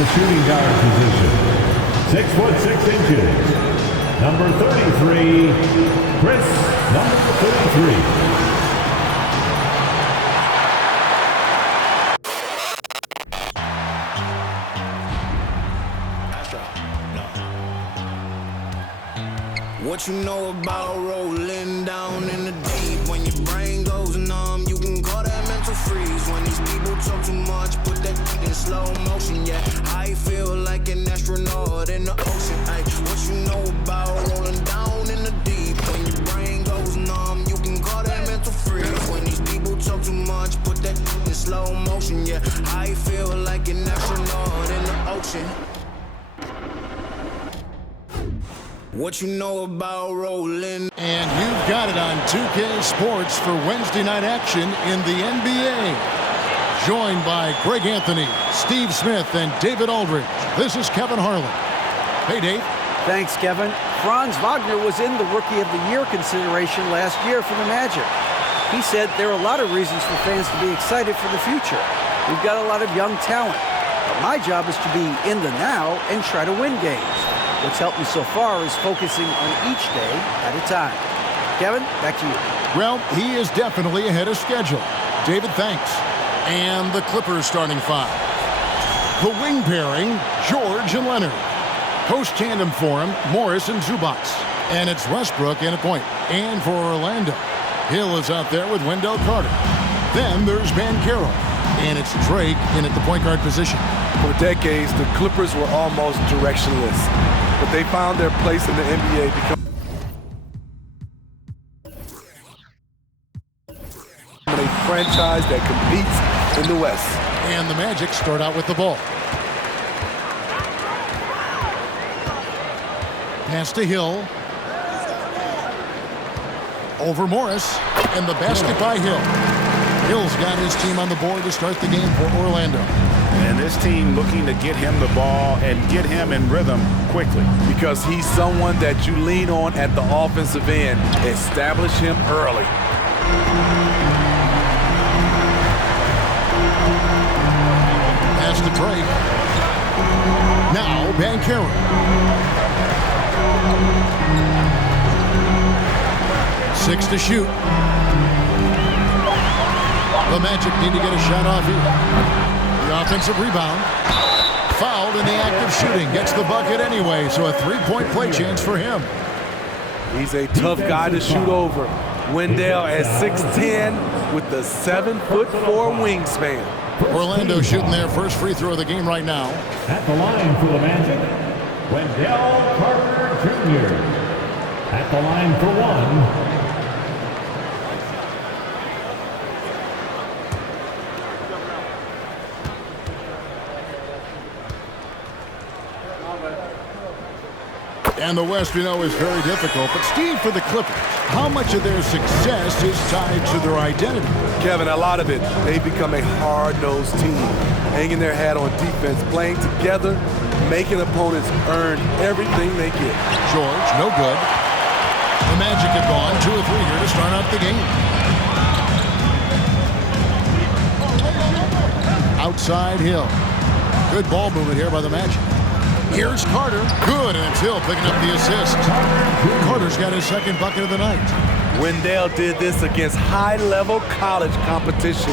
the shooting guard position, 6 foot 6 inches, number 33, Chris, number 33. What you know about rolling down in the deep? When your brain goes numb, you can call that mental freeze. When these people talk too much, put that in slow motion. Yeah, I feel like an astronaut in the ocean. Ay, what you know about rolling down in the deep? When your brain goes numb, you can call that mental freeze. When these people talk too much, put that in slow motion. Yeah, I feel like an astronaut in the ocean. What you know about rolling? And you've got it on 2K Sports for Wednesday night action in the NBA. Joined by Greg Anthony, Steve Smith, and David Aldridge. This is Kevin Harlan. Hey, Dave. Thanks, Kevin. Franz Wagner was in the Rookie of the Year consideration last year for the Magic. He said there are a lot of reasons for fans to be excited for the future. We've got a lot of young talent. But my job is to be in the now and try to win games. What's helped me so far is focusing on each day at a time. Kevin, back to you. Well, he is definitely ahead of schedule. David, thanks. And the Clippers starting five. The wing pairing, George and Leonard. Post tandem for him, Morris and Zubac. And it's Westbrook in a point. And for Orlando, Hill is out there with Wendell Carter. Then there's Banchero. And it's Drake in at the point guard position. For decades, the Clippers were almost directionless, but they found their place in the NBA becoming a franchise that competes in the West. And the Magic start out with the ball. Pass to Hill. Over Morris, and the basket by Hill. Hill's got his team on the board to start the game for Orlando. And this team looking to get him the ball and get him in rhythm quickly. Because he's someone that you lean on at the offensive end. Establish him early. Pass to Drake. Now Banchero. 6 to shoot. The Magic need to get a shot off here. The offensive rebound. Fouled in the act of shooting. Gets the bucket anyway, so a three-point play chance for him. He's a tough guy to shoot over. Wendell at 6'10" with the 7'4" wingspan. Orlando shooting their first free throw of the game right now. At the line for the Magic, Wendell Carter Jr. At the line for one. And the West, we know, is very difficult. But, Steve, for the Clippers, how much of their success is tied to their identity? Kevin, a lot of it. They've become a hard-nosed team, hanging their hat on defense, playing together, making opponents earn everything they get. George, no good. The Magic have gone 2 or 3 here to start out the game. Outside Hill. Good ball movement here by the Magic. Here's Carter. Good, and it's Hill picking up the assist. Carter's got his second bucket of the night. Wendell did this against high-level college competition.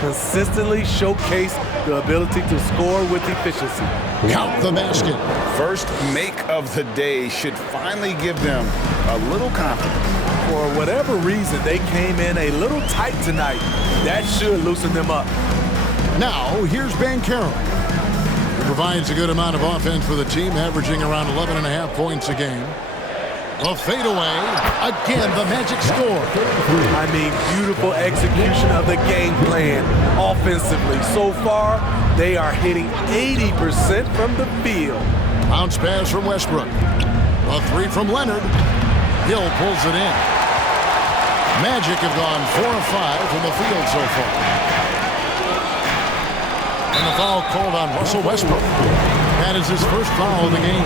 Consistently showcased the ability to score with efficiency. Count the basket. First make of the day should finally give them a little confidence. For whatever reason, they came in a little tight tonight. That should loosen them up. Now, here's Banchero. Provides a good amount of offense for the team, averaging around 11.5 points a game. A fadeaway. Again, the Magic score. I mean, beautiful execution of the game plan offensively. So far, they are hitting 80% from the field. Bounce pass from Westbrook. A three from Leonard. Hill pulls it in. Magic have gone 4 of 5 from the field so far. And the foul called on Russell Westbrook. That is his first foul of the game.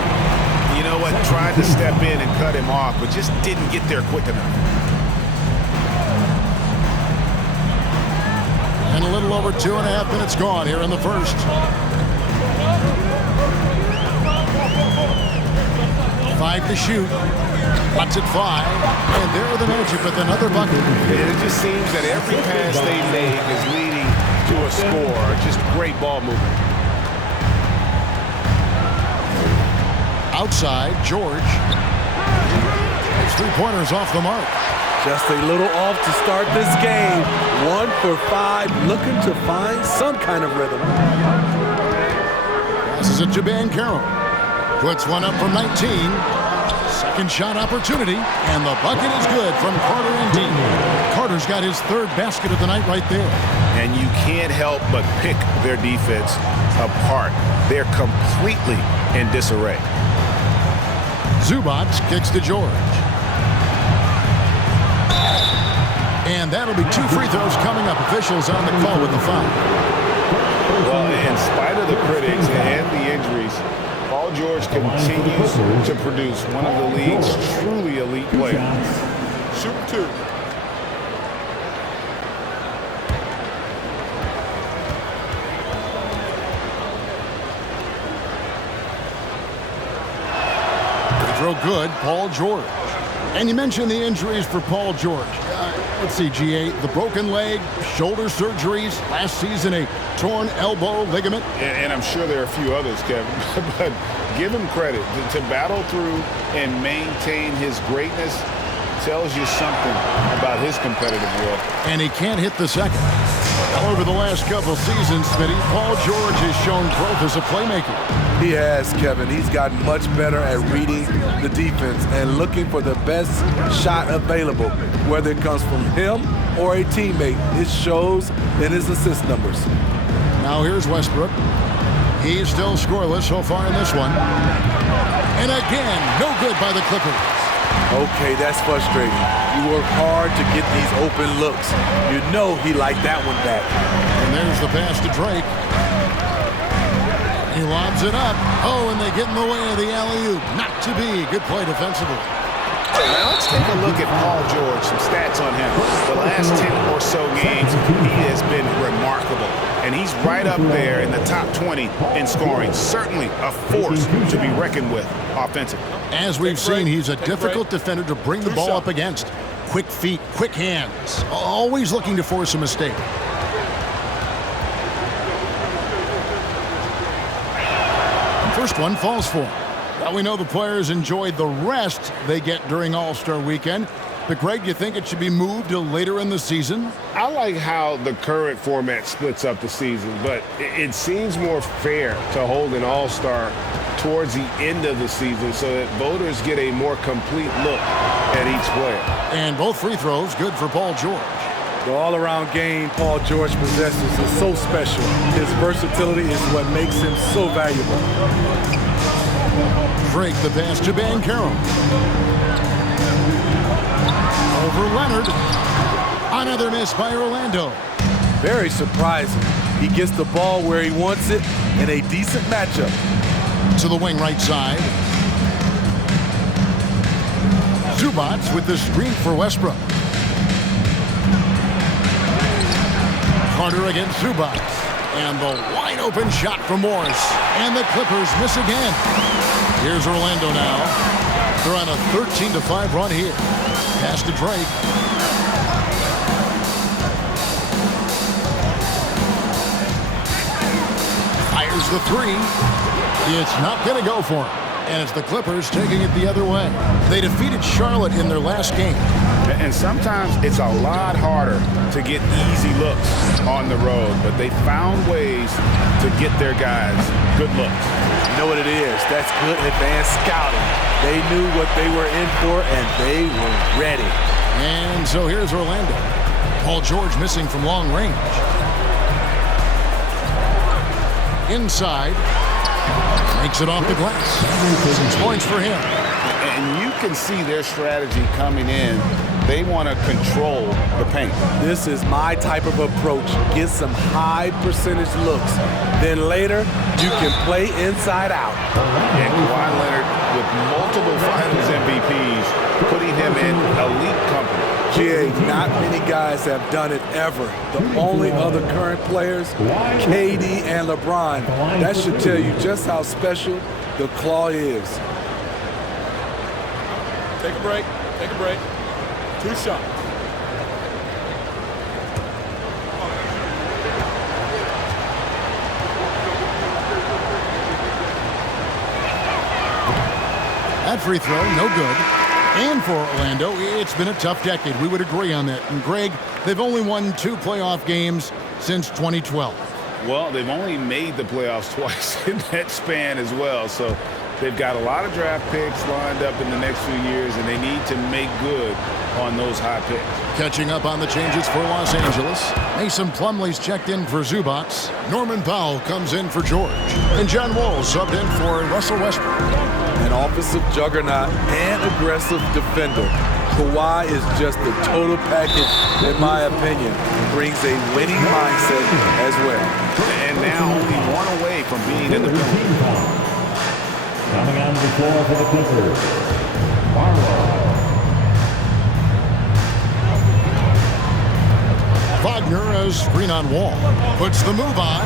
You know what? Tried to step in and cut him off, but just didn't get there quick enough. And a little over 2.5 minutes gone here in the first. 5 to shoot. Lets it fly. And there are the Magic with another bucket. It just seems that every pass they make is leading to a score. Just great ball movement. Outside, George. His three-pointers off the mark. Just a little off to start this game. 1 for 5, looking to find some kind of rhythm. Passes it to Banchero. Puts one up from 19. Second shot opportunity, and the bucket is good from Carter and Dean. Carter's got his third basket of the night right there. And you can't help but pick their defense apart. They're completely in disarray. Zubac kicks to George. And that'll be 2 free throws coming up. Officials on the call with the foul. Well, in spite of the critics and the injuries, Paul George continues to produce one of the league's truly elite players. Shoot 2. Throw good, Paul George. And you mentioned the injuries for Paul George. Let's see, GA, the broken leg, shoulder surgeries, last season a torn elbow ligament. And I'm sure there are a few others, Kevin, but give him credit. To battle through and maintain his greatness tells you something about his competitive will. And he can't hit the second. Over the last couple seasons, Smitty, Paul George has shown growth as a playmaker. He has, Kevin. He's gotten much better at reading the defense and looking for the best shot available, whether it comes from him or a teammate. It shows in his assist numbers. Now here's Westbrook. He's still scoreless so far in this one. And again, no good by the Clippers. Okay, that's frustrating. You work hard to get these open looks. You know he liked that one back. And there's the pass to Drake. He lobs it up. Oh, and they get in the way of the alley-oop. Not to be. Good play defensively. Now let's take a look at Paul George, some stats on him. The last 10 or so games, he has been remarkable. And he's right up there in the top 20 in scoring. Certainly a force to be reckoned with offensively. As we've seen, he's a difficult defender to bring the ball up against. Quick feet, quick hands. Always looking to force a mistake. First one falls for him. Well, we know the players enjoyed the rest they get during All-Star Weekend. But, Greg, you think it should be moved to later in the season? I like how the current format splits up the season, but it seems more fair to hold an All-Star towards the end of the season so that voters get a more complete look at each player. And both free throws good for Paul George. The all-around game Paul George possesses is so special. His versatility is what makes him so valuable. Drake the pass to Banchero. Over Leonard. Another miss by Orlando. Very surprising. He gets the ball where he wants it in a decent matchup. To the wing right side. Zubac with the screen for Westbrook. Carter against Zubac. And the wide open shot from Morris. And the Clippers miss again. Here's Orlando now. They're on a 13-5 run here. Pass to Drake. Fires the three. It's not going to go for him. And it's the Clippers taking it the other way. They defeated Charlotte in their last game. And sometimes it's a lot harder to get easy looks on the road, but they found ways to get their guys good looks. You know what it is? That's good advanced scouting. They knew what they were in for, and they were ready. And so here's Orlando. Paul George missing from long range. Inside. Makes it off the glass. 6 points for him. And you can see their strategy coming in. They want to control the paint. This is my type of approach. Get some high percentage looks. Then later, you can play inside out. And Kawhi Leonard with multiple Finals MVPs, putting him in elite company. GA, not many guys have done it ever. The only other current players, KD and LeBron. That should tell you just how special the Claw is. Take a break. Take a break. 2 shots. That free throw, no good. And for Orlando, it's been a tough decade. We would agree on that. And Greg, they've only won 2 playoff games since 2012. Well, they've only made the playoffs twice in that span as well. So they've got a lot of draft picks lined up in the next few years, and they need to make good on those high picks. Catching up on the changes for Los Angeles. Mason Plumlee's checked in for Zubac. Norman Powell comes in for George. And John Wall subbed in for Russell Westbrook. An offensive juggernaut and aggressive defender. Kawhi is just the total package, in my opinion. Brings a winning mindset as well. And now only 1 away from being in the building. Coming on the floor for the Clippers, Barlow. Wagner as screen on Wall. Puts the move on.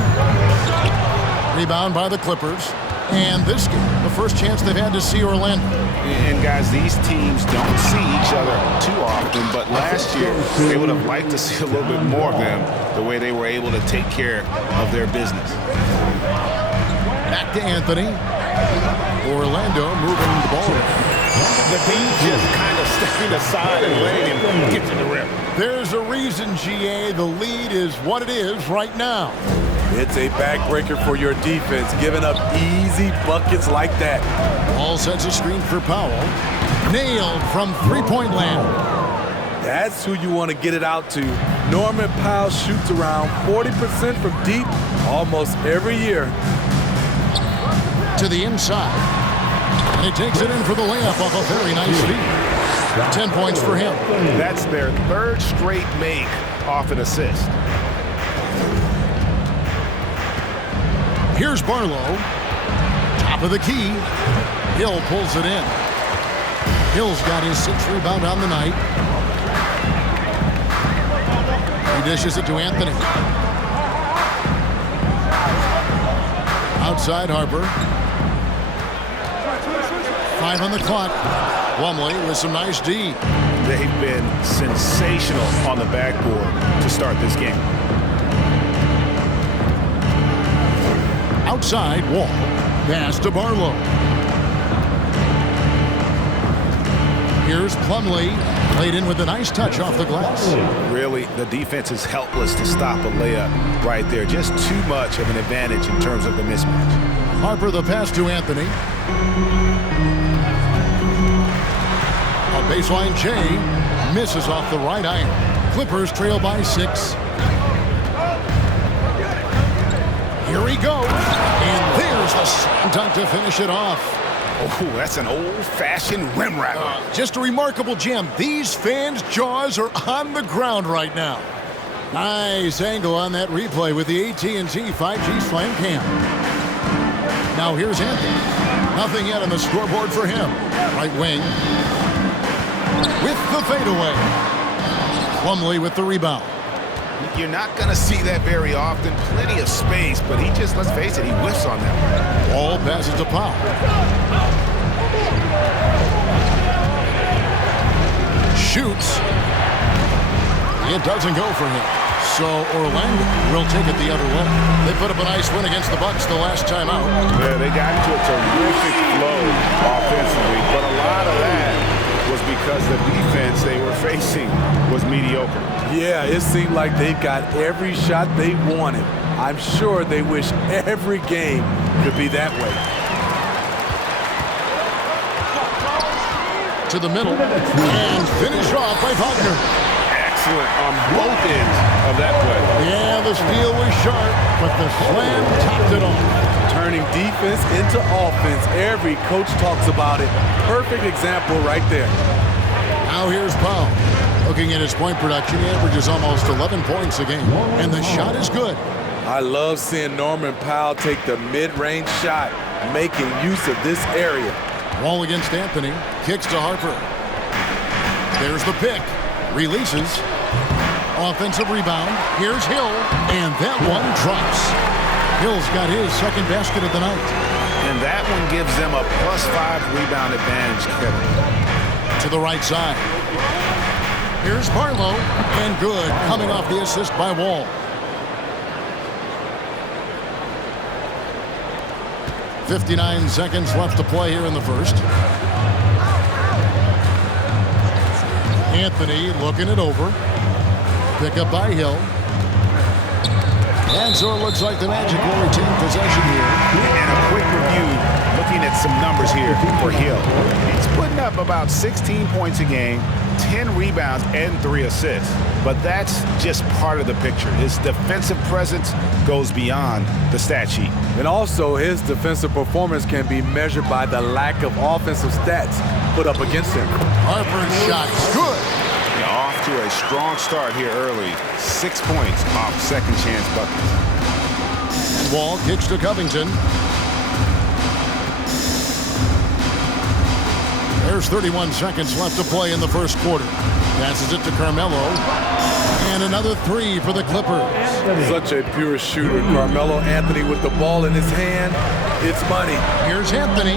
Rebound by the Clippers. And this game, the first chance they've had to see Orlando. And guys, these teams don't see each other too often, but last year they would have liked to see a little bit more of them, the way they were able to take care of their business. Back to Anthony. Orlando moving the ball. The team just kind of stepping aside and letting him get to the rim. There's a reason, GA, the lead is what it is right now. It's a backbreaker for your defense, giving up easy buckets like that. Ball sets a screen for Powell. Nailed from three-point land. That's who you want to get it out to. Norman Powell shoots around 40% from deep almost every year. To the inside. And he takes it in for the layup off a very nice feed. 10 points for him. That's their 3rd straight make off an assist. Here's Barlow. Top of the key. Hill pulls it in. Hill's got his 6th rebound on the night. He dishes it to Anthony. Outside Harper. 5 on the clock. Plumlee with some nice D. They've been sensational on the backboard to start this game. Outside, Wall. Pass to Barlow. Here's Plumlee. Played in with a nice touch off the glass. Really, the defense is helpless to stop a layup right there. Just too much of an advantage in terms of the mismatch. Harper the pass to Anthony. A baseline J. Misses off the right iron. Clippers trail by 6. Here he goes. And there's the slam dunk to finish it off. Oh, that's an old-fashioned rim wrapper. Just a remarkable gem. These fans' jaws are on the ground right now. Nice angle on that replay with the AT&T 5G Slam Cam. Now here's Anthony. Nothing yet on the scoreboard for him. Right wing. With the fadeaway. Plumlee with the rebound. You're not going to see that very often. Plenty of space, but he just, let's face it, he whiffs on that. Ball passes to Powell. Shoots. It doesn't go for him. So Orlando will take it the other way. They put up a nice win against the Bucks the last time out. Yeah, they got into a terrific flow offensively, but a lot of that was because the defense they were facing was mediocre. Yeah, it seemed like they got every shot they wanted. I'm sure they wish every game could be that way. To the middle and finished off by Wagner. Excellent on both ends of that play. Yeah, the steal was sharp, but the slam topped it off. Turning defense into offense. Every coach talks about it. Perfect example right there. Now here's Powell. Looking at his point production, he averages almost 11 points a game, and the shot is good. I love seeing Norman Powell take the mid-range shot, making use of this area. Wall against Anthony. Kicks to Harper. There's the pick. Releases. Offensive rebound. Here's Hill, and that one drops. Hill's got his 2nd basket of the night. And that one gives them a +5 rebound advantage, Kevin. To the right side. Here's Barlow, and good, coming off the assist by Wall. .59 seconds left to play here in the first. Anthony looking it over. Pick up by Hill. And so it looks like the Magic will retain possession here. And a quick review, looking at some numbers here for Hill. He's putting up about 16 points a game, 10 rebounds, and 3 assists. But that's just part of the picture. His defensive presence goes beyond the stat sheet. And also, his defensive performance can be measured by the lack of offensive stats put up against him. Harper's shot is good. Off to a strong start here early. 6 points off second chance buckets. Wall kicks to Covington. There's 31 seconds left to play in the first quarter. Passes it to Carmelo. And another 3 for the Clippers. Such a pure shooter. Carmelo Anthony with the ball in his hand. It's money. Here's Anthony.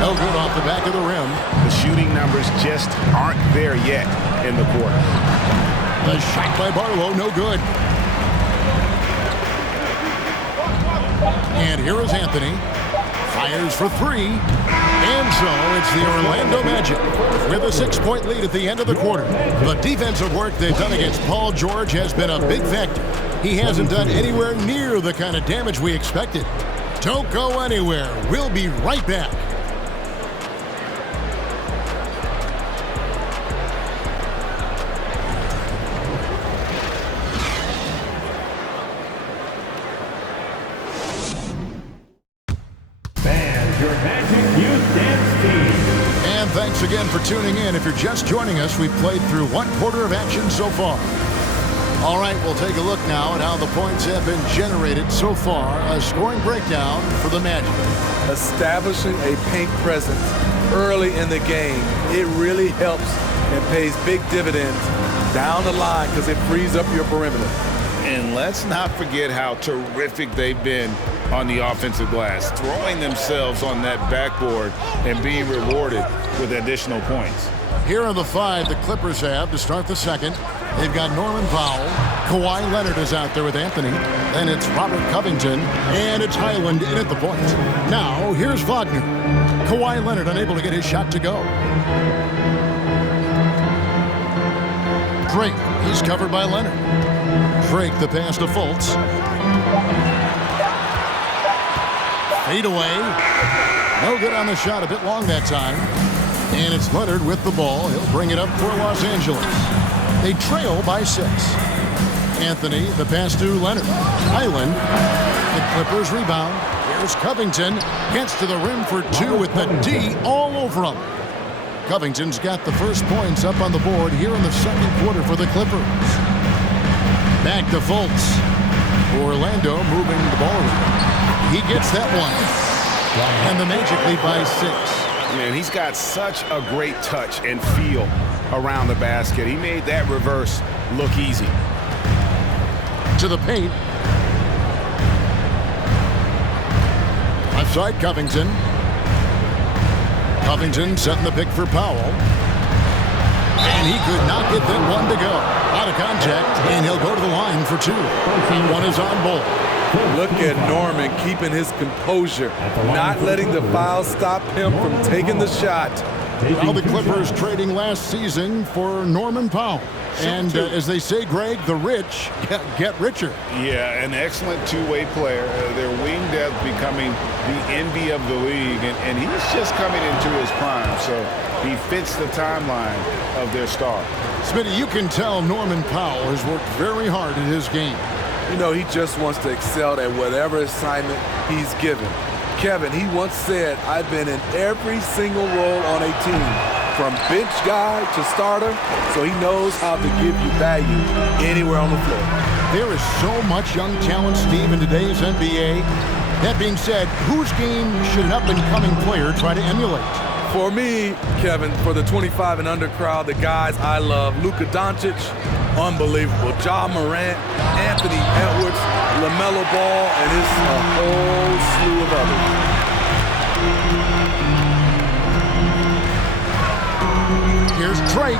No good off the back of the rim. The shooting numbers just aren't there yet in the quarter. The shot by Barlow, no good. And here is Anthony. Fires for 3. And so it's the Orlando Magic with a 6-point lead at the end of the quarter. The defensive work they've done against Paul George has been a big factor. He hasn't done anywhere near the kind of damage we expected. Don't go anywhere. We'll be right back. And your Magic Youth Dance Team. And thanks again for tuning in. If you're just joining us, we've played through 1 quarter of action so far. All right, we'll take a look now at how the points have been generated so far. A scoring breakdown for the Magic. Establishing a paint presence early in the game, it really helps and pays big dividends down the line because it frees up your perimeter. And let's not forget how terrific they've been on the offensive glass, throwing themselves on that backboard and being rewarded with additional points. Here are the 5 the Clippers have to start the second. They've got Norman Powell. Kawhi Leonard is out there with Anthony. Then it's Robert Covington. And it's Highland in at the point. Now, here's Wagner. Kawhi Leonard unable to get his shot to go. Drake, he's covered by Leonard. Drake, the pass to Fultz. Fade away. No good on the shot, a bit long that time. And it's Leonard with the ball. He'll bring it up for Los Angeles. They trail by 6. Anthony, the pass to Leonard. Highland, the Clippers rebound. Here's Covington. Gets to the rim for 2 with the D all over him. Covington's got the first points up on the board here in the second quarter for the Clippers. Back to Fultz. Orlando moving the ball around. He gets that one. And the Magic lead by 6. Man, he's got such a great touch and feel around the basket. He made that reverse look easy. To the paint. Left side, Covington. Covington setting the pick for Powell. And he could not get that one to go. Out of contact, and he'll go to the line for 2. One is on ball. Look at Norman keeping his composure, not letting the foul stop him from taking the shot. Now the Clippers trading last season for Norman Powell. And as they say, Greg, the rich get richer. Yeah, an excellent two-way player. Their wing depth becoming the envy of the league. And he's just coming into his prime, so he fits the timeline of their star. Smitty, you can tell Norman Powell has worked very hard at his game. You know, he just wants to excel at whatever assignment he's given. Kevin, he once said, I've been in every single role on a team, from bench guy to starter, so he knows how to give you value anywhere on the floor. There is so much young talent, Steve, in today's NBA. That being said, whose game should an up-and-coming player try to emulate? For me, Kevin, for the 25 and under crowd, the guys I love, Luka Doncic, unbelievable. Ja Morant, Anthony Edwards, LaMelo Ball, and it's a whole slew of others. Here's Drake.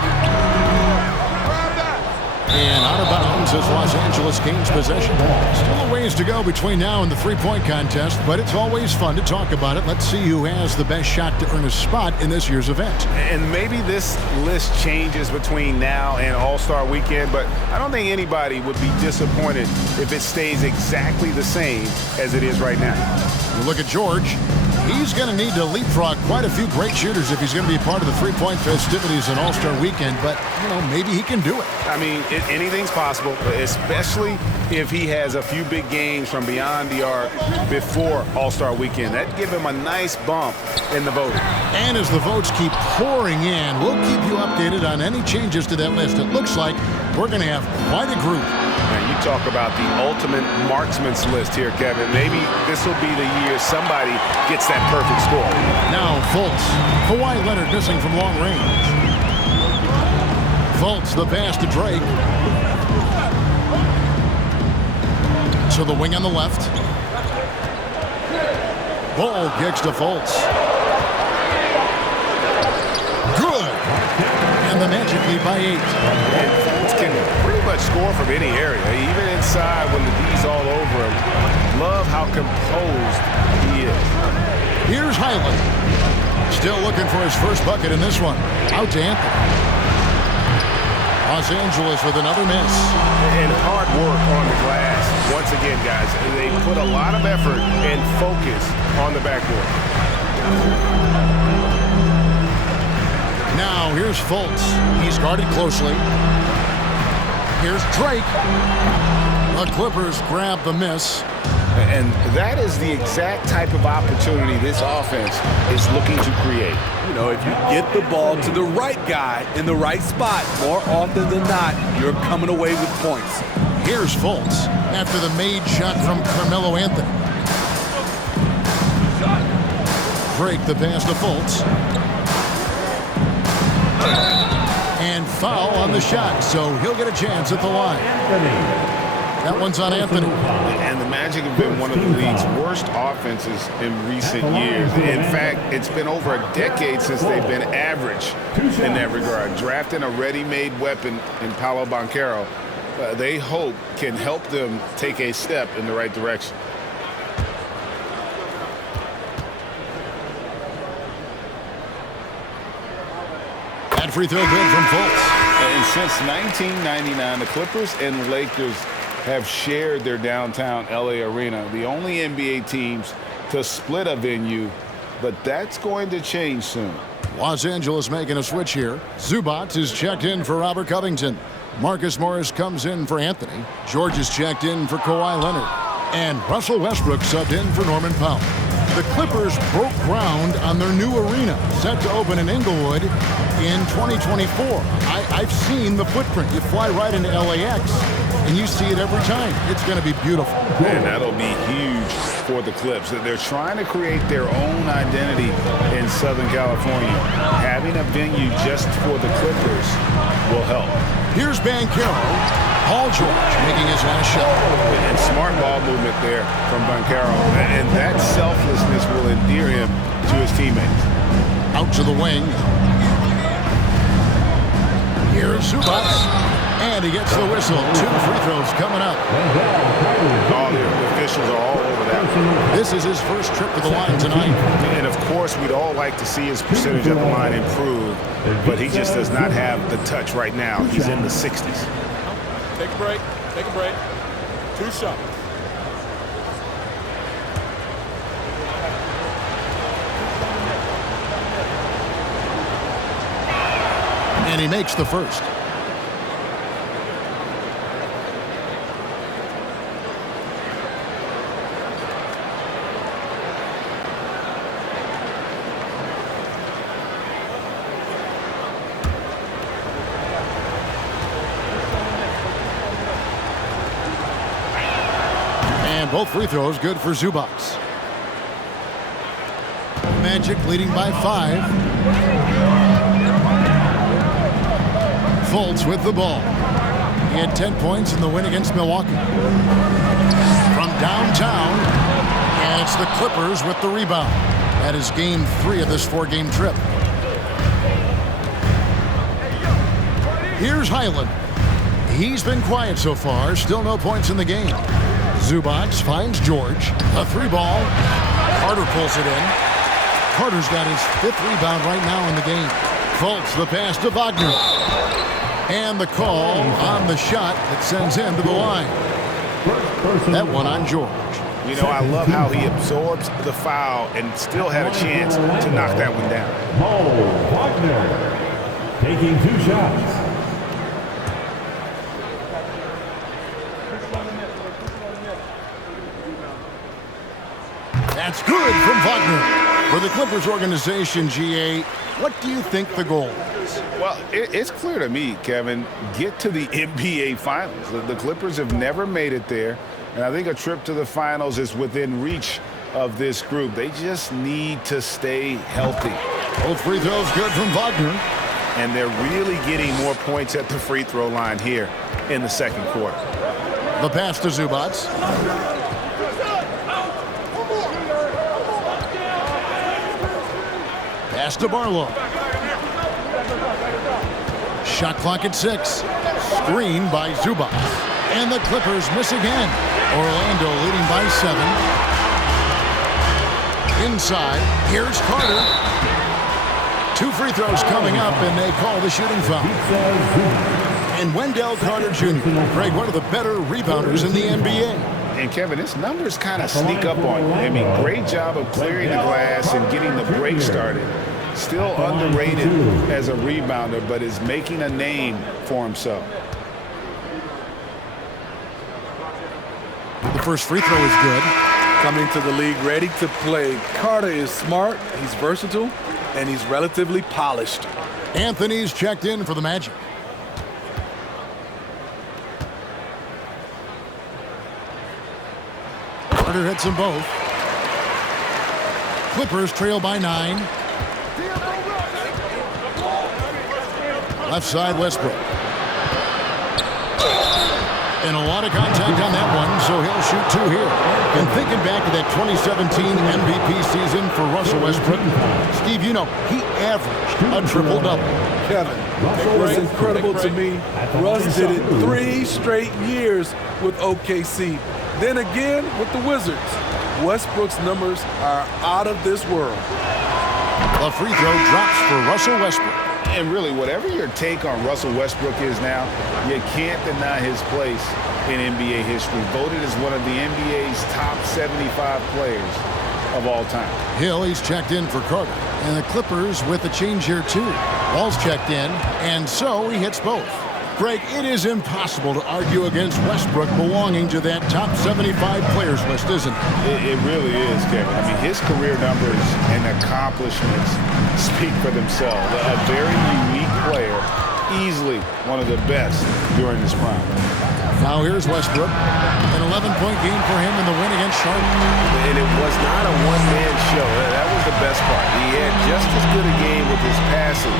And out of bounds as Los Angeles gains possession. Still a ways to go between now and the three-point contest, but it's always fun to talk about it. Let's see who has the best shot to earn a spot in this year's event. And maybe this list changes between now and All-Star Weekend, but I don't think anybody would be disappointed if it stays exactly the same as it is right now. You look at George. He's going to need to leapfrog quite a few great shooters if he's going to be part of the three-point festivities in All-Star Weekend, but, maybe he can do it. I mean, anything's possible, especially if he has a few big games from beyond the arc before All-Star Weekend. That'd give him a nice bump in the voting. And as the votes keep pouring in, we'll keep you updated on any changes to that list. It looks like we're going to have quite a group. Now, you talk about the ultimate marksman's list here, Kevin. Maybe this will be the year somebody gets that perfect score. Now Fultz. Kawhi Leonard missing from long range. Fultz, the pass to Drake. To the wing on the left. Ball kicks to Fultz. Good. And the Magic lead by 8. And Fultz can pretty much score from any area, even inside when the D's all over him. Love how composed he is. Here's Highland. Still looking for his first bucket in this one. Out to Anthony. Los Angeles with another miss. And hard work on the glass. Once again, guys, they put a lot of effort and focus on the backboard. Now here's Fultz. He's guarded closely. Here's Drake. The Clippers grab the miss. And that is the exact type of opportunity this offense is looking to create. If you get the ball to the right guy in the right spot, more often than not, you're coming away with points. Here's Fultz after the made shot from Carmelo Anthony. Drake the pass to Fultz. And foul on the shot, so he'll get a chance at the line. That one's on Anthony. And the Magic have been one of the league's worst offenses in recent years. In fact, it's been over a decade since they've been average in that regard. Drafting a ready-made weapon in Paolo Banchero, they hope can help them take a step in the right direction. That free throw good from Fultz. And since 1999, the Clippers and Lakers have shared their downtown LA arena, the only NBA teams to split a venue, but that's going to change soon. Los Angeles making a switch here. Zubac is checked in for Robert Covington. Marcus Morris comes in for Anthony. George is checked in for Kawhi Leonard. And Russell Westbrook subbed in for Norman Powell. The Clippers broke ground on their new arena, set to open in Inglewood in 2024. I've seen the footprint. You fly right into LAX, and you see it every time. It's going to be beautiful. And that'll be huge for the Clips. They're trying to create their own identity in Southern California. Having a venue just for the Clippers will help. Here's Banchero. Paul George making his last shot. And smart ball movement there from Banchero. And that selflessness will endear him to his teammates. Out to the wing. Here's Zubac. And he gets the whistle. 2 free throws coming up. All the officials are all over that one. This is his first trip to the line tonight. And of course, we'd all like to see his percentage at the line improve, but he just does not have the touch right now. He's in the 60s. Take a break. Take a break. 2 shots. And he makes the first. And both free throws good for Zubac. Magic leading by 5. Fultz with the ball. He had 10 points in the win against Milwaukee. From downtown, and it's the Clippers with the rebound. That is game 3 of this 4-game trip. Here's Highland. He's been quiet so far. Still no points in the game. Zubac finds George. A 3-ball. Carter pulls it in. Carter's got his 5th rebound right now in the game. Fultz the pass to Wagner. And the call on the shot that sends him to the line. That one on George. You know, I love how he absorbs the foul and still had a chance to knock that one down. Paul Wagner taking 2 shots. That's good from Wagner. For the Clippers organization, GA, what do you think the goal is? Well, it's clear to me, Kevin, get to the NBA Finals. The Clippers have never made it there, and I think a trip to the Finals is within reach of this group. They just need to stay healthy. Both free throws good from Wagner. And they're really getting more points at the free throw line here in the second quarter. The pass to Zubac. Pass to Barlow. Shot clock at 6. Screen by Zubac. And the Clippers miss again. Orlando leading by 7. Inside, here's Carter. 2 free throws coming up, and they call the shooting foul. And Wendell Carter Jr., Greg, one of the better rebounders in the NBA. And, Kevin, his numbers kind of sneak up on you. I mean, great job of clearing the glass and getting the break started. Still underrated as a rebounder, but is making a name for himself. The first free throw is good. Coming to the league ready to play. Carter is smart, he's versatile, and he's relatively polished. Anthony's checked in for the Magic. Carter hits them both. Clippers trail by 9. Left side, Westbrook. And a lot of contact on that one, so he'll shoot 2 here. And thinking back to that 2017 MVP season for Russell Westbrook, Steve, you know, he averaged a triple-double. Kevin, it was incredible to me. Russ did it 3 straight years with OKC. Then again with the Wizards. Westbrook's numbers are out of this world. The free throw drops for Russell Westbrook. And really, whatever your take on Russell Westbrook is now, you can't deny his place in NBA history. Voted as one of the NBA's top 75 players of all time. Hill, he's checked in for Carter. And the Clippers with a change here, too. Ball's checked in, and so he hits both. Greg, it is impossible to argue against Westbrook belonging to that top 75 players list, isn't it? It really is, Kevin. I mean, his career numbers and accomplishments speak for themselves. A very unique player, easily one of the best during his prime. Now here's Westbrook. An 11-point game for him in the win against Charlotte. And it was not a one-man show. That was the best part. He had just as good a game with his passing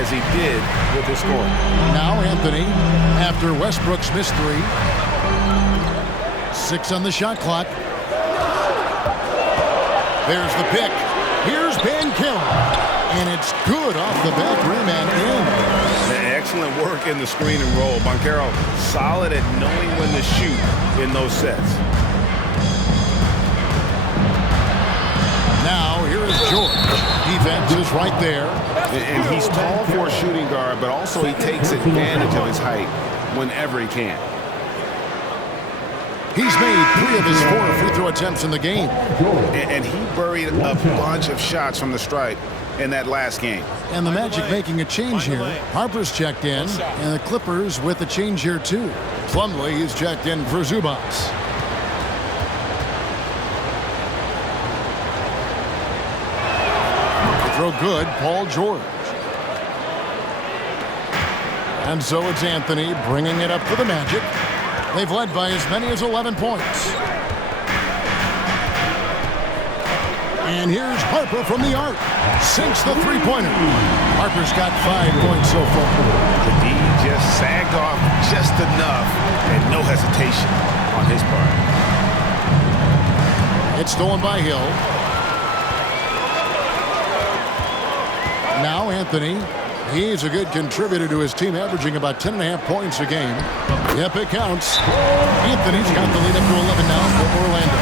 as he did with his scoring. Now Anthony, after Westbrook's missed 3. 6 on the shot clock. There's the pick. Here's Banchero. And it's good off the back rim and in. Excellent work in the screen and roll. Banchero solid at knowing when to shoot in those sets. Now here is George. Defense is right there. And he's tall for a shooting guard, but also he takes advantage of his height whenever he can. He's made 3 of his 4 free throw attempts in the game. And he buried a bunch of shots from the stripe in that last game. And the Magic making a change here. Harper's checked in, and the Clippers with a change here too. Plumlee is checked in for Zubac. Throw good, Paul George. And so it's Anthony bringing it up for the Magic. They've led by as many as 11 points. And here's Harper from the arc. Sinks the three-pointer. Harper's got 5 points so far. The D just sagged off just enough and no hesitation on his part. It's stolen by Hill. Now Anthony. He's a good contributor to his team, averaging about 10.5 points a game. Yep, it counts. Anthony's got the lead up to 11 now for Orlando.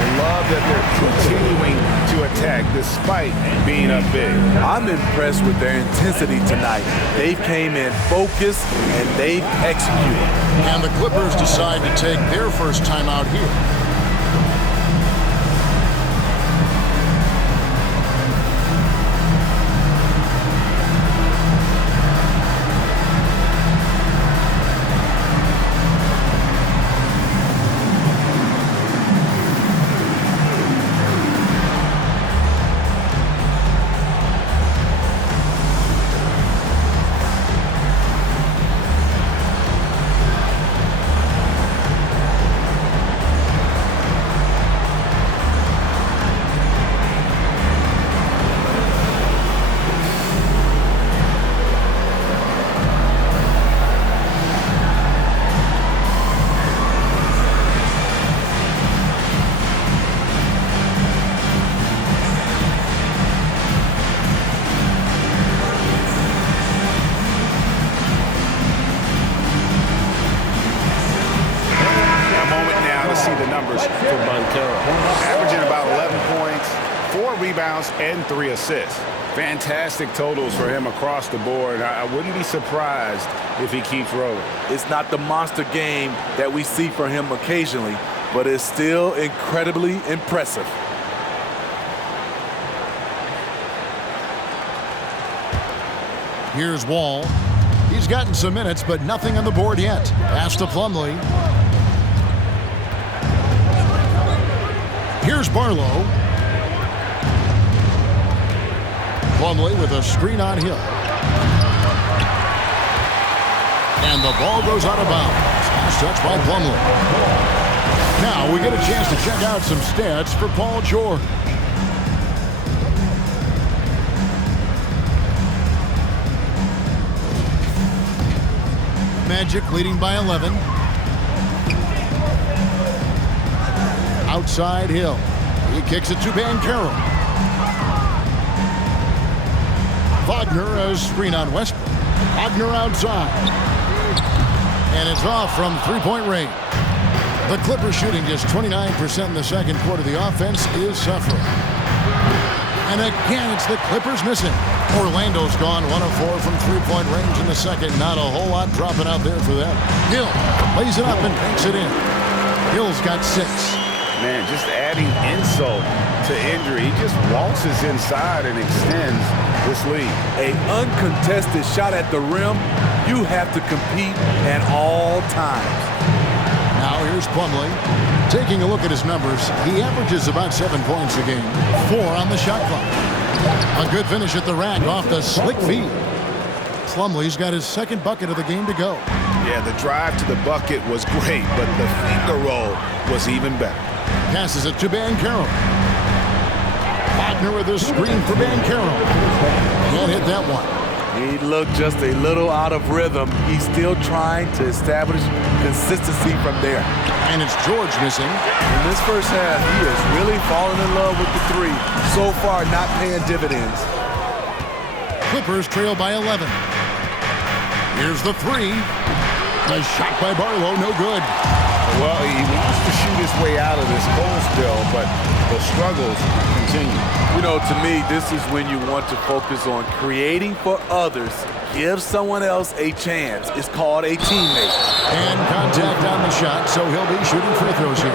I love that they're continuing to attack despite being up big. I'm impressed with their intensity tonight. They came in focused and they've executed. And the Clippers decide to take their first time out here. Averaging about 11 points, 4 rebounds, and 3 assists. Fantastic totals for him across the board. I wouldn't be surprised if he keeps rolling. It's not the monster game that we see from him occasionally, but it's still incredibly impressive. Here's Wall. He's gotten some minutes, but nothing on the board yet. Pass to Plumlee. Here's Barlow. Plumlee with a screen on Hill. And the ball goes out of bounds. Last touch by Plumlee. Now we get a chance to check out some stats for Paul George. Magic leading by 11. Outside Hill. He kicks it to Banchero. Wagner as screen on Westbrook. Wagner outside. And it's off from three-point range. The Clippers shooting just 29% in the second quarter. The offense is suffering. And again, it's the Clippers missing. Orlando's gone 1 of 4 from three-point range in the second. Not a whole lot dropping out there for them. Hill lays it up and banks it in. Hill's got 6. Man, just adding insult to injury. He just waltzes inside and extends this lead. An uncontested shot at the rim, you have to compete at all times. Now here's Plumlee. Taking a look at his numbers, he averages about 7 points a game. 4 on the shot clock. A good finish at the rack off the slick feed. Plumlee's got his second bucket of the game to go. Yeah, the drive to the bucket was great, but the finger roll was even better. Passes it to Banchero. Wagner with a screen for Banchero. Can't hit that one. He looked just a little out of rhythm. He's still trying to establish consistency from there. And it's George missing. In this first half, he is really falling in love with the three. So far, not paying dividends. Clippers trail by 11. Here's the three. A shot by Barlow, no good. Well, he wants to shoot his way out of this cold spell, but the struggles continue. You know, to me, this is when you want to focus on creating for others. Give someone else a chance. It's called a teammate. And contact on the shot, so he'll be shooting free throws here.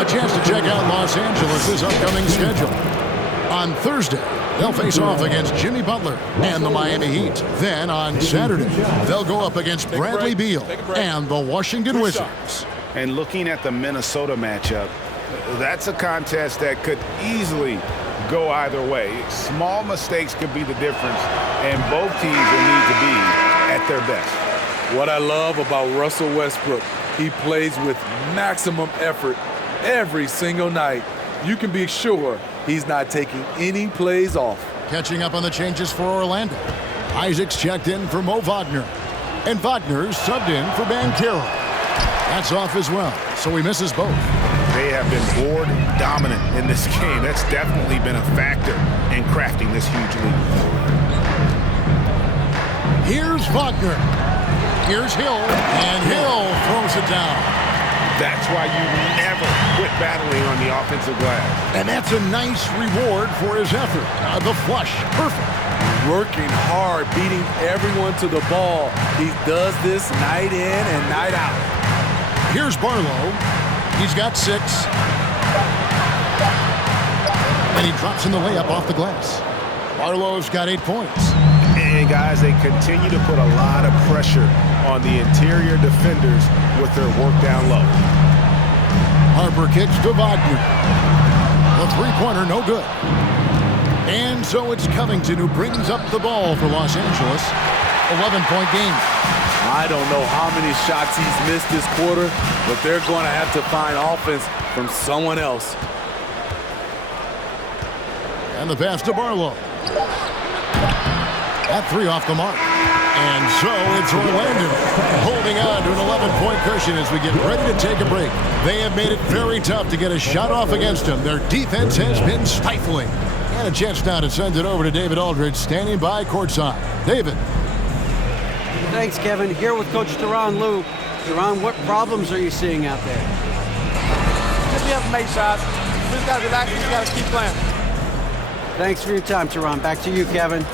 A chance to check out Los Angeles' upcoming schedule. On Thursday, they'll face off against Jimmy Butler and the Miami Heat. Then on Saturday, they'll go up against Bradley Beal and the Washington Wizards. And looking at the Minnesota matchup, that's a contest that could easily go either way. Small mistakes could be the difference, and both teams will need to be at their best. What I love about Russell Westbrook, he plays with maximum effort every single night. You can be sure he's not taking any plays off. Catching up on the changes for Orlando. Isaac's checked in for Mo Wagner. And Wagner's subbed in for Banchero. That's off as well, so he misses both. They have been board dominant in this game. That's definitely been a factor in crafting this huge lead. Here's Wagner. Here's Hill, and Hill throws it down. That's why you never quit battling on the offensive glass. And that's a nice reward for his effort. The flush, perfect. Working hard, beating everyone to the ball. He does this night in and night out. Here's Barlow. He's got 6. And he drops in the layup off the glass. Barlow's got 8 points. And guys, they continue to put a lot of pressure on the interior defenders with their work down low. Harper kicks to Wagner. The three-pointer, no good. And so it's Covington who brings up the ball for Los Angeles. 11-point game. I don't know how many shots he's missed this quarter, but they're going to have to find offense from someone else. And the pass to Barlow. That 3 off the mark. And so it's Orlando holding on to an 11-point cushion as we get ready to take a break. They have made it very tough to get a shot off against them. Their defense has been stifling. And a chance now to send it over to David Aldridge, standing by courtside. David. Thanks, Kevin. Here with Coach Tyronn Lue. Tyronn, what problems are you seeing out there? Just be able to make shots. We just got to relax. We just got to keep playing. Thanks for your time, Tyronn. Back to you, Kevin.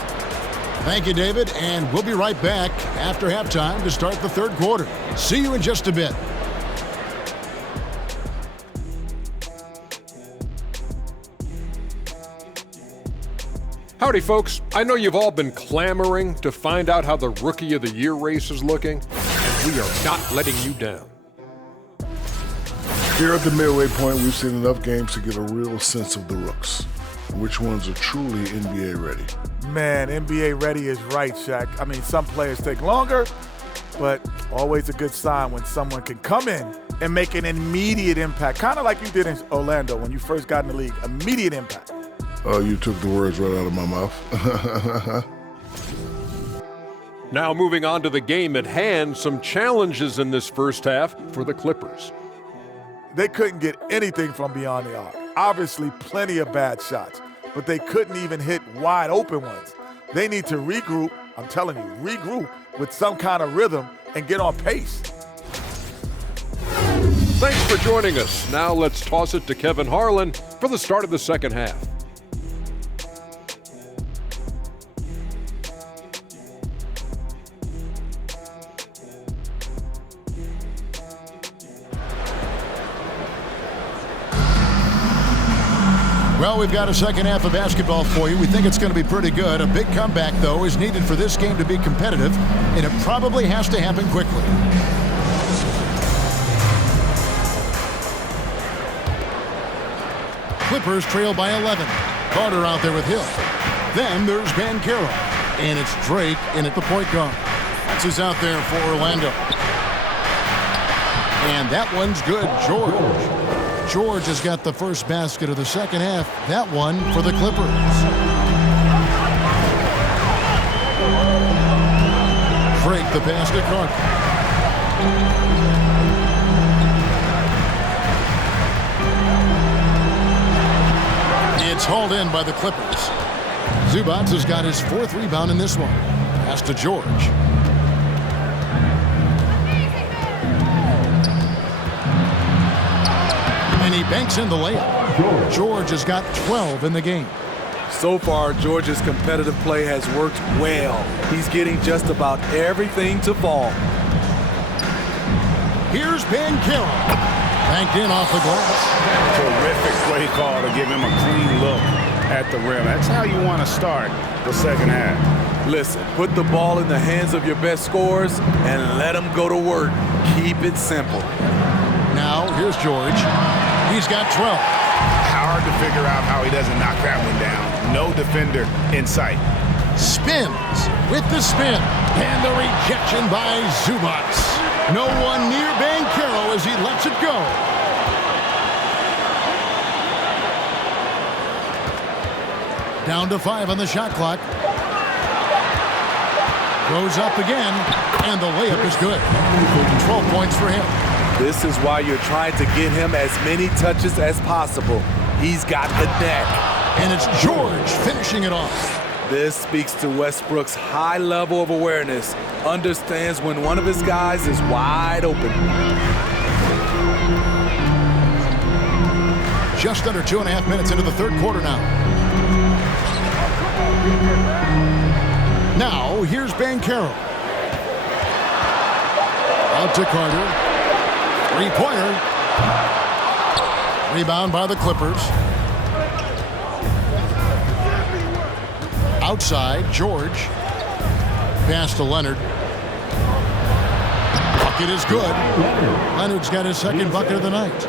Thank you, David, and we'll be right back after halftime to start the third quarter. See you in just a bit. Howdy, folks. I know you've all been clamoring to find out how the Rookie of the Year race is looking, and we are not letting you down. Here at the midway point, we've seen enough games to get a real sense of the rooks. Which ones are truly NBA ready? Man, NBA ready is right, Shaq. I mean, some players take longer, but always a good sign when someone can come in and make an immediate impact, kind of like you did in Orlando when you first got in the league. Immediate impact. Oh, you took the words right out of my mouth. Now moving on to the game at hand, some challenges in this first half for the Clippers. They couldn't get anything from beyond the arc. Obviously, plenty of bad shots, but they couldn't even hit wide open ones. They need to regroup, I'm telling you, regroup with some kind of rhythm and get on pace. Thanks for joining us. Now let's toss it to Kevin Harlan for the start of the second half. Well, we've got a second half of basketball for you. We think it's going to be pretty good. A big comeback, though, is needed for this game to be competitive, and it probably has to happen quickly. Clippers trail by 11. Carter out there with Hill. Then there's Banchero, and it's Drake in at the point guard. That's who's out there for Orlando. And that one's good, George. George has got the first basket of the second half. That one for the Clippers. Drake the pass to Carter. It's hauled in by the Clippers. Zubac has got his 4th rebound in this one. Pass to George. And he banks in the layup. George has got 12 in the game. So far, George's competitive play has worked well. He's getting just about everything to fall. Here's Banchero. Banked in off the glass. Terrific play call to give him a clean look at the rim. That's how you want to start the second half. Listen, put the ball in the hands of your best scorers and let them go to work. Keep it simple. Now, here's George. He's got 12. Hard to figure out how he doesn't knock that one down. No defender in sight. Spins with the spin. And the rejection by Zubac. No one near Banchero as he lets it go. Down to 5 on the shot clock. Goes up again, and the layup is good. 12 points for him. This is why you're trying to get him as many touches as possible. He's got the neck. And it's George finishing it off. This speaks to Westbrook's high level of awareness. Understands when one of his guys is wide open. Just under 2.5 minutes into the third quarter now. Now, here's Banchero. Out to Carter. Three-pointer. Rebound by the Clippers. Outside, George. Pass to Leonard. Bucket is good. Leonard's got his second bucket of the night.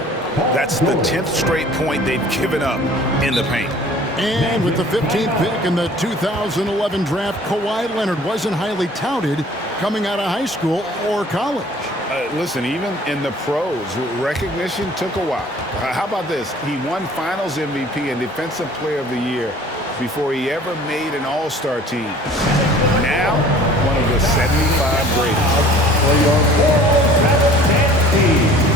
That's the 10th straight point they've given up in the paint. And with the 15th pick in the 2011 draft, Kawhi Leonard wasn't highly touted coming out of high school or college. Listen, even in the pros, recognition took a while. How about this? He won Finals MVP and Defensive Player of the Year before he ever made an All-Star team. Now, one of the 75 greatest. For your 4-7 team.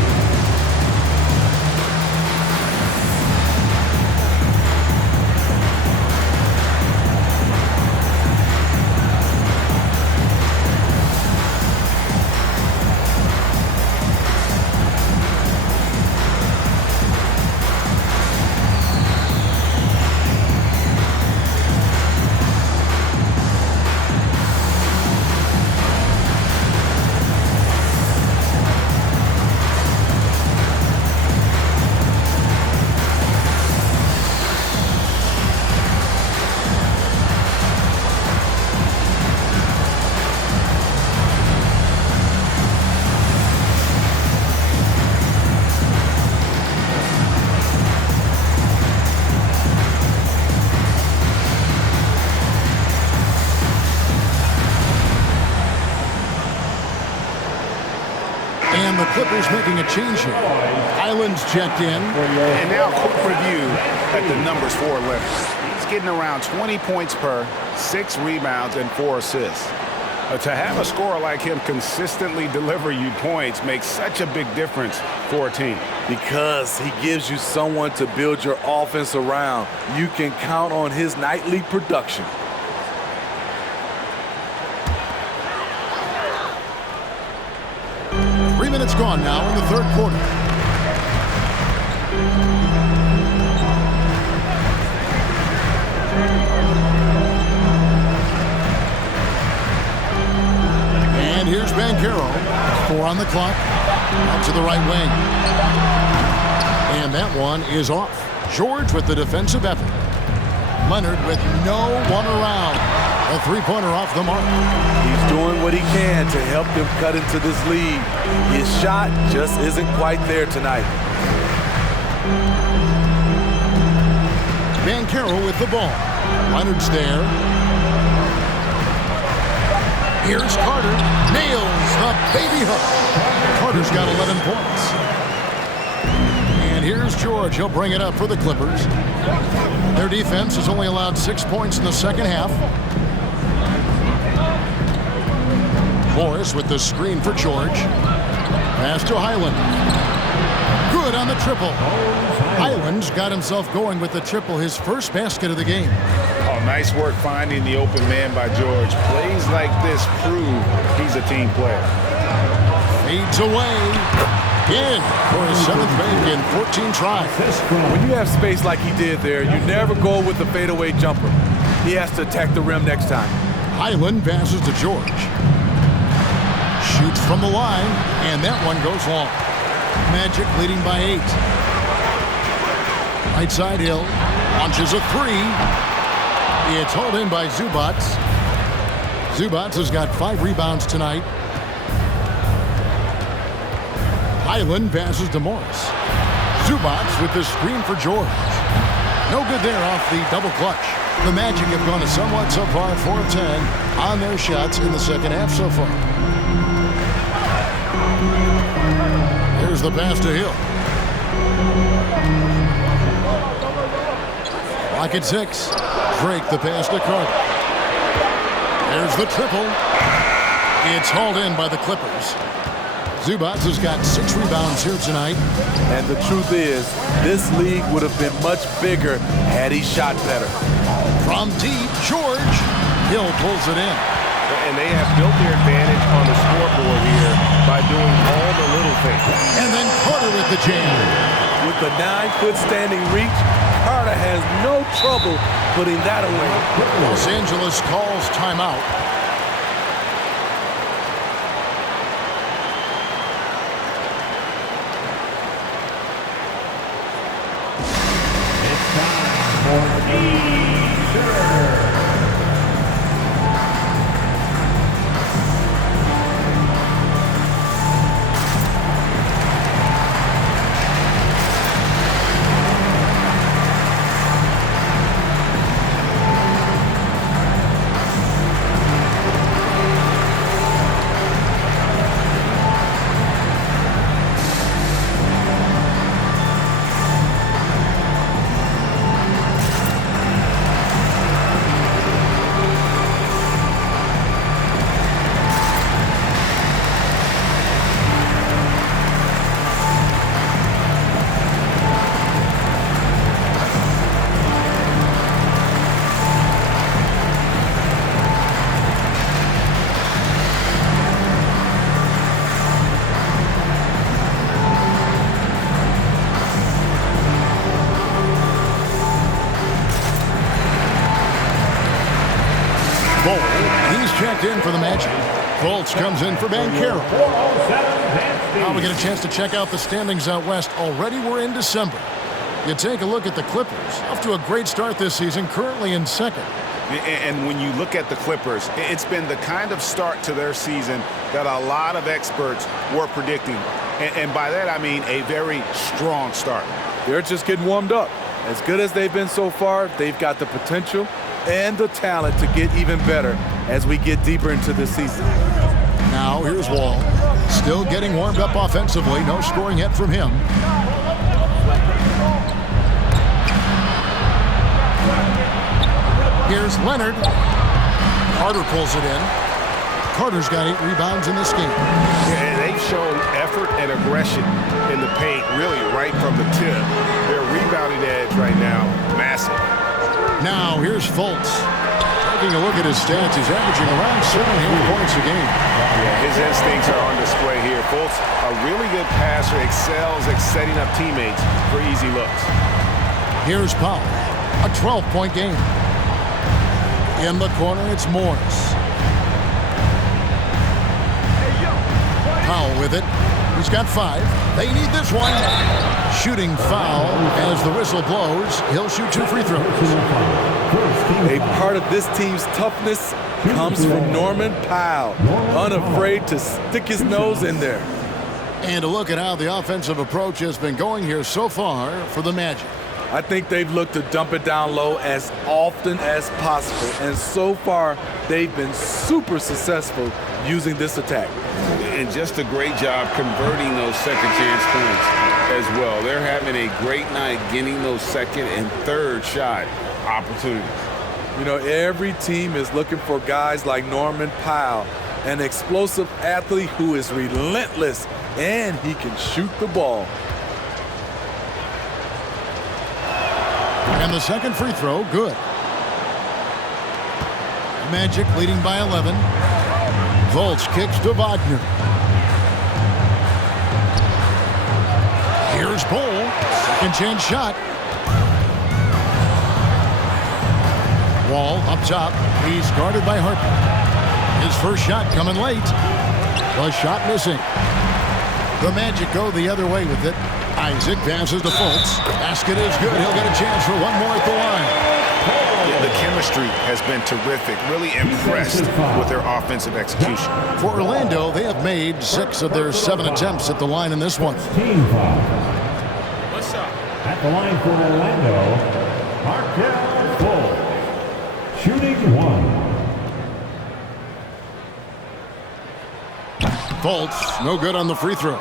And the Clippers making a change here. Island's checked in. And now quick review at the numbers for Leonard. He's getting around 20 points per, 6 rebounds, and 4 assists. To have a scorer like him consistently deliver you points makes such a big difference for a team. Because he gives you someone to build your offense around. You can count on his nightly production. Minutes gone now in the third quarter. And here's Banchero. 4 on the clock. Out to the right wing. And that one is off. George with the defensive effort. Leonard with no one around. A three-pointer off the mark. He's doing what he can to help them cut into this lead. His shot just isn't quite there tonight. Banchero with the ball. Leonard's there. Here's Carter. Nails the baby hook. Carter's got 11 points. And here's George. He'll bring it up for the Clippers. Their defense has only allowed 6 points in the second half. Morris with the screen for George. Pass to Highland. Good on the triple. Highland's got himself going with the triple, his first basket of the game. Oh, nice work finding the open man by George. Plays like this prove he's a team player. Fades away. In for his 7th make in 14 tries. When you have space like he did there, you never go with the fadeaway jumper. He has to attack the rim next time. Highland passes to George. Shoots from the line, and that one goes long. Magic leading by 8. Right side Hill. Launches a 3. It's hauled in by Zubac. Zubac has got 5 rebounds tonight. Highland passes to Morris. Zubac with the screen for George. No good there off the double clutch. The Magic have gone a somewhat subpar 4 of 10 on their shots in the second half so far. Here's the pass to Hill. Clock at 6. Drake the pass to Carter. There's the triple. It's hauled in by the Clippers. Zubac has got 6 rebounds here tonight. And the truth is, this league would have been much bigger had he shot better. From deep, George. Hill pulls it in. And they have built their advantage on the scoreboard here by doing all the little things. And then Carter with the jam. With the 9-foot standing reach, Carter has no trouble putting that away. Los Angeles calls timeout. It's time for Steve Kerr. He's checked in for the Magic. Fultz comes in for Banchero. Now we get a chance to check out the standings out west. Already we're in December. You take a look at the Clippers. Off to a great start this season, currently in second. And when you look at the Clippers, it's been the kind of start to their season that a lot of experts were predicting. And by that, I mean a very strong start. They're just getting warmed up. As good as they've been so far, they've got the potential and the talent to get even better as we get deeper into the season. Now here's Wall. Still getting warmed up offensively. No scoring yet from him. Here's Leonard. Carter pulls it in. Carter's got 8 rebounds in this game. And they've shown effort and aggression in the paint, really right from the tip. Their rebounding edge right now, massive. Now here's Fultz. Taking a look at his stats, he's averaging around 7 points a game. Yeah, his instincts are on display here. Fultz, a really good passer, excels at setting up teammates for easy looks. Here's Powell, a 12-point game. In the corner, it's Morris. Powell with it. He's got 5. They need this one. Shooting foul as the whistle blows. He'll shoot 2 free throws. A part of this team's toughness comes from Norman Powell, unafraid to stick his nose in there. And a look at how the offensive approach has been going here so far for the Magic. I think they've looked to dump it down low as often as possible, and so far they've been super successful using this attack. And just a great job converting those second chance points as well. They're having a great night getting those second and third shot opportunities. You know, every team is looking for guys like Norman Powell, an explosive athlete who is relentless, and he can shoot the ball. And the second free throw, good. Magic leading by 11. Fultz kicks to Wagner. Here's Bull. Second chance shot. Wall up top. He's guarded by Harper. His first shot coming late. The shot missing. The Magic go the other way with it. Isaac passes to Fultz. Basket is good. He'll get a chance for one more at the line. The chemistry has been terrific. Really impressed with their offensive execution. For Orlando, they have made 6 of their 7 attempts at the line in this one. Team foul. What's up? At the line for Orlando, Markelle Fultz, shooting 1. Fultz, no good on the free throw.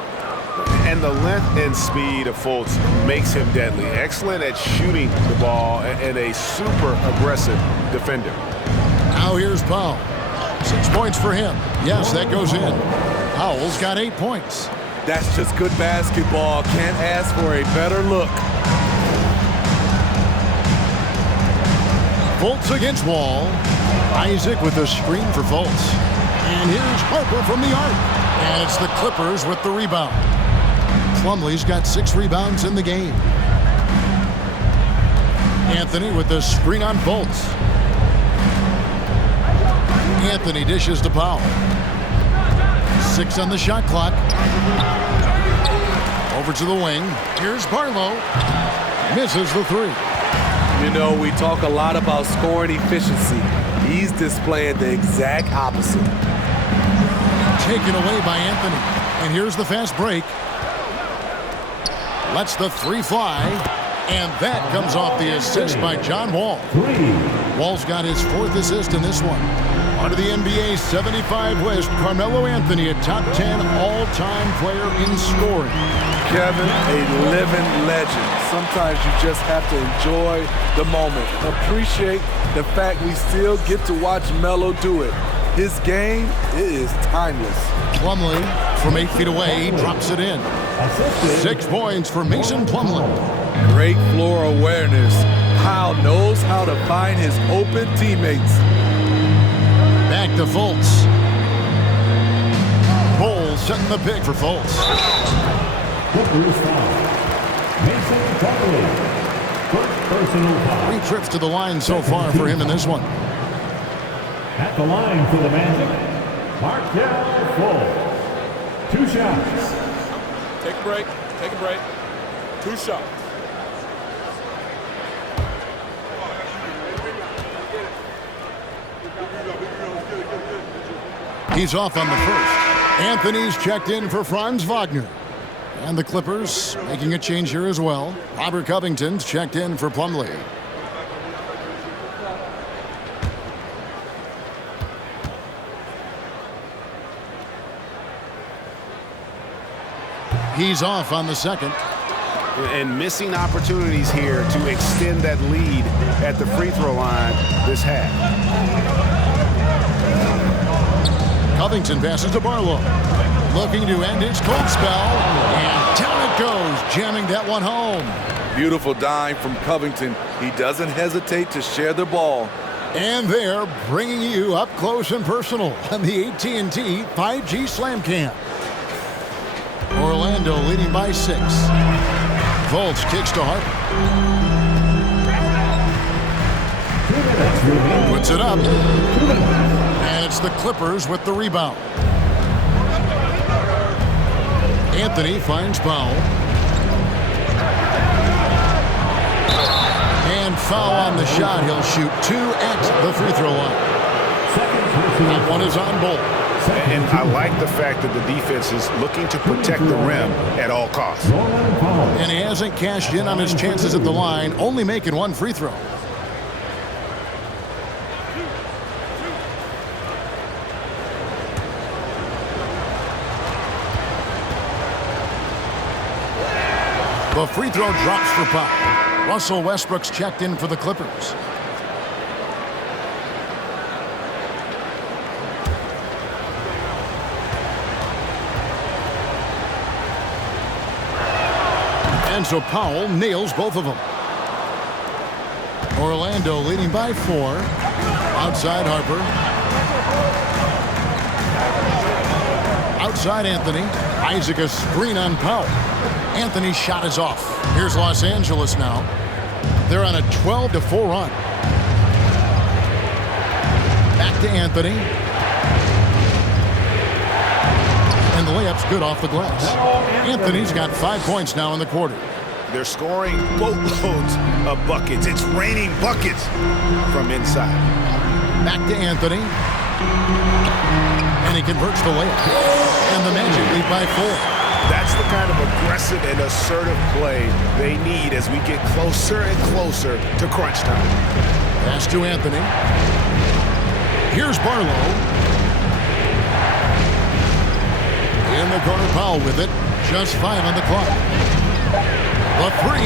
And the length and speed of Fultz makes him deadly. Excellent at shooting the ball and a super aggressive defender. Now here's Powell. 6 points for him. Yes, that goes in. Powell's got 8 points. That's just good basketball. Can't ask for a better look. Fultz against Wall. Isaac with a screen for Fultz. And here's Harper from the arc. And it's the Clippers with the rebound. Plumlee's got 6 rebounds in the game. Anthony with the screen on Fultz. Anthony dishes to Powell. 6 on the shot clock. Over to the wing. Here's Barlow. Misses the 3. You know, we talk a lot about scoring efficiency. He's displaying the exact opposite. Taken away by Anthony. And here's the fast break. Lets the 3 fly. And that comes off the assist by John Wall. Wall's got his 4th assist in this one. Part of the NBA 75 West, Carmelo Anthony, a top 10 all-time player in scoring. Kevin, a living legend. Sometimes you just have to enjoy the moment. Appreciate the fact we still get to watch Melo do it. His game, it is timeless. Plumlee from 8 feet away, drops it in. 6 points for Mason Plumlee. Great floor awareness. Powell knows how to find his open teammates. Back to Fultz. Bowles setting the pick for Fultz. Clippers foul. Mason Plumlee. First personal foul. 3 trips to the line so far for him in this one. At the line for the Magic, Markelle Fultz. 2 shots. Take a break. Take a break. 2 shots. He's off on the first. Anthony's checked in for Franz Wagner. And the Clippers making a change here as well. Robert Covington's checked in for Plumlee. He's off on the second. And missing opportunities here to extend that lead at the free throw line this half. Covington passes to Barlow. Looking to end his cold spell. And down it goes, jamming that one home. Beautiful dime from Covington. He doesn't hesitate to share the ball. And they're bringing you up close and personal on the AT&T 5G Slam Cam. Orlando leading by 6. Fultz kicks to Harper. Puts it up. And it's the Clippers with the rebound. Anthony finds Powell. And foul on the shot. He'll shoot 2 at the free throw line. That one is on Bol. And I like the fact that the defense is looking to protect the rim at all costs. And he hasn't cashed in on his chances at the line, only making 1 free throw. The free throw drops for Powell. Russell Westbrook's checked in for the Clippers. And so Powell nails both of them. Orlando leading by 4. Outside Harper. Outside Anthony. Isaac a screen on Powell. Anthony's shot is off. Here's Los Angeles now. They're on a 12-4 run. Back to Anthony. And the layup's good off the glass. Anthony's got 5 points now in the quarter. They're scoring boatloads of buckets. It's raining buckets from inside. Back to Anthony. And he converts the layup. And the Magic lead by 4. That's the kind of aggressive and assertive play they need as we get closer and closer to crunch time. Pass to Anthony. Here's Barlow. In the corner, Powell with it. Just 5 on the clock. The 3.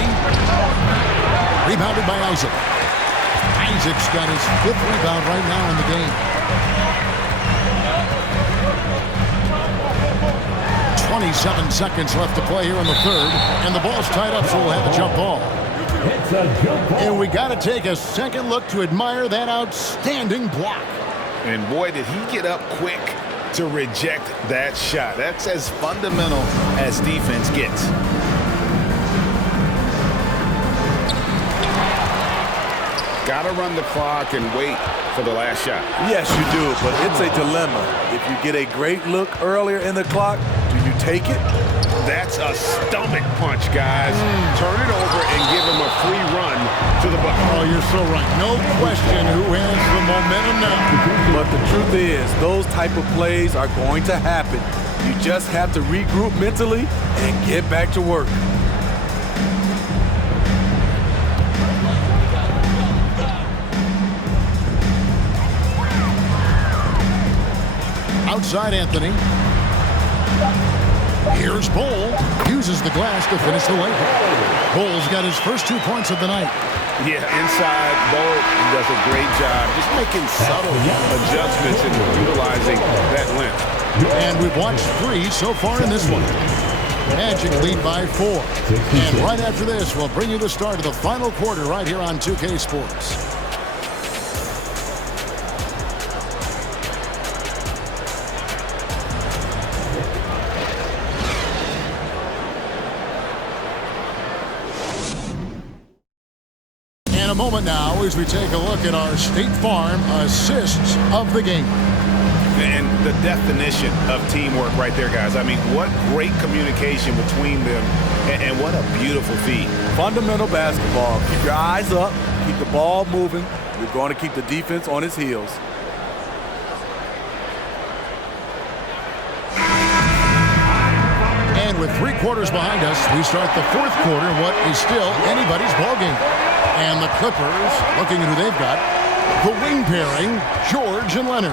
Rebounded by Isaac. Isaac's got his 5th rebound right now in the game. 27 seconds left to play here in the third, and the ball's tied up, so we'll have a jump ball. It's a jump ball. And we got to take a second look to admire that outstanding block. And boy, did he get up quick to reject that shot. That's as fundamental as defense gets. Got to run the clock and wait for the last shot. Yes, you do, but it's a dilemma. If you get a great look earlier in the clock, do you take it? That's a stomach punch, guys. Turn it over and give him a free run to the bucket. Oh, you're so right. No question who has the momentum now. But the truth is, those type of plays are going to happen. You just have to regroup mentally and get back to work. Outside Anthony. Here's Bol. Uses the glass to finish the layup. Bol's got his first 2 points of the night. Yeah, inside, Bol does a great job just making subtle adjustments and utilizing that length. And we've watched 3 so far in this one. Magic lead by 4. And right after this, we'll bring you the start of the final quarter right here on 2K Sports. In a moment now as we take a look at our State Farm assists of the game. And the definition of teamwork right there, guys. I mean, what great communication between them, and what a beautiful feed. Fundamental basketball. Keep your eyes up. Keep the ball moving. You're going to keep the defense on its heels. And with 3 quarters behind us, we start the fourth quarter in what is still anybody's ballgame. And the Clippers, looking at who they've got, the wing pairing, George and Leonard.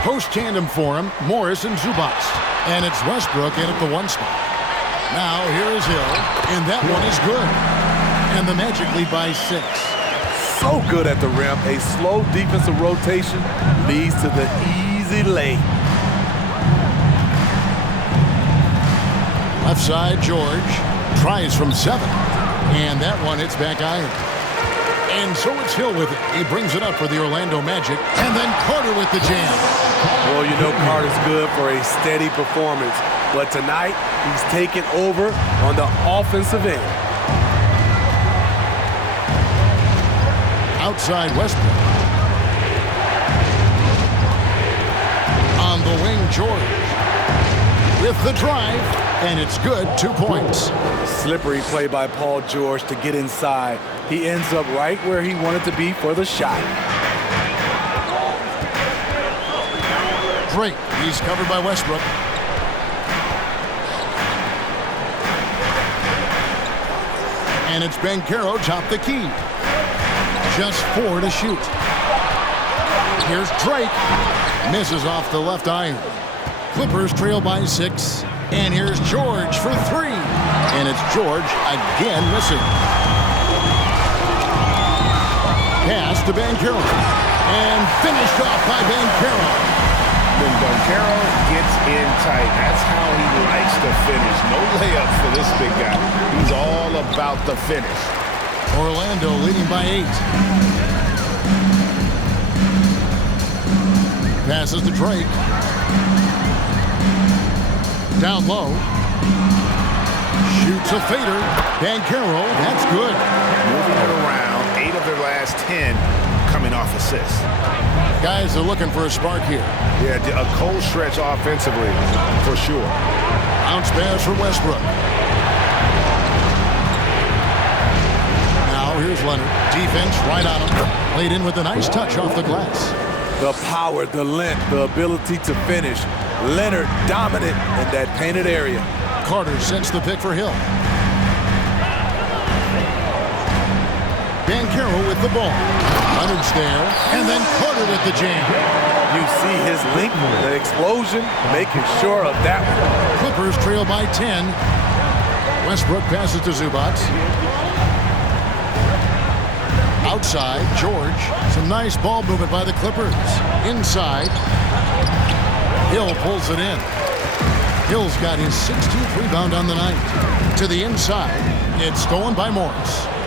Post tandem for him, Morris and Zubac. And it's Westbrook in at the 1 spot. Now here is Hill, and that one is good. And the Magic lead by 6. So good at the rim. A slow defensive rotation leads to the easy lay. Left side, George tries from 7. And that one hits back iron. And so it's Hill with it. He brings it up for the Orlando Magic. And then Carter with the jam. Well, you know Carter's good for a steady performance. But tonight, he's taken over on the offensive end. Outside Westbrook. On the wing, George. With the drive. And it's good, 2 points. Slippery play by Paul George to get inside. He ends up right where he wanted to be for the shot. Drake, he's covered by Westbrook. And it's Banchero top the key. Just 4 to shoot. Here's Drake. Misses off the left iron. Clippers trail by 6. And here's George for 3. And it's George again missing. Pass to Banchero. And finished off by Banchero. When Banchero gets in tight, that's how he likes to finish. No layup for this big guy. He's all about the finish. Orlando leading by 8. Passes to Drake. Down low. Shoots a fader. Banchero, that's good. Moving it around. 8 of their last 10 coming off assists. Guys are looking for a spark here. Yeah, a cold stretch offensively, for sure. Bounce pass for Westbrook. Now here's Leonard. Defense right on him. Laid in with a nice touch off the glass. The power, the length, the ability to finish. Leonard dominant in that painted area. Carter sets the pick for Hill. Banchero with the ball. Leonard's there, and then Carter with the jam. You see his link, the explosion, making sure of that one. Clippers trail by 10. Westbrook passes to Zubac. Outside, George. Some nice ball movement by the Clippers. Inside, Hill pulls it in. Hill's got his 16th rebound on the night. To the inside, it's stolen by Morris.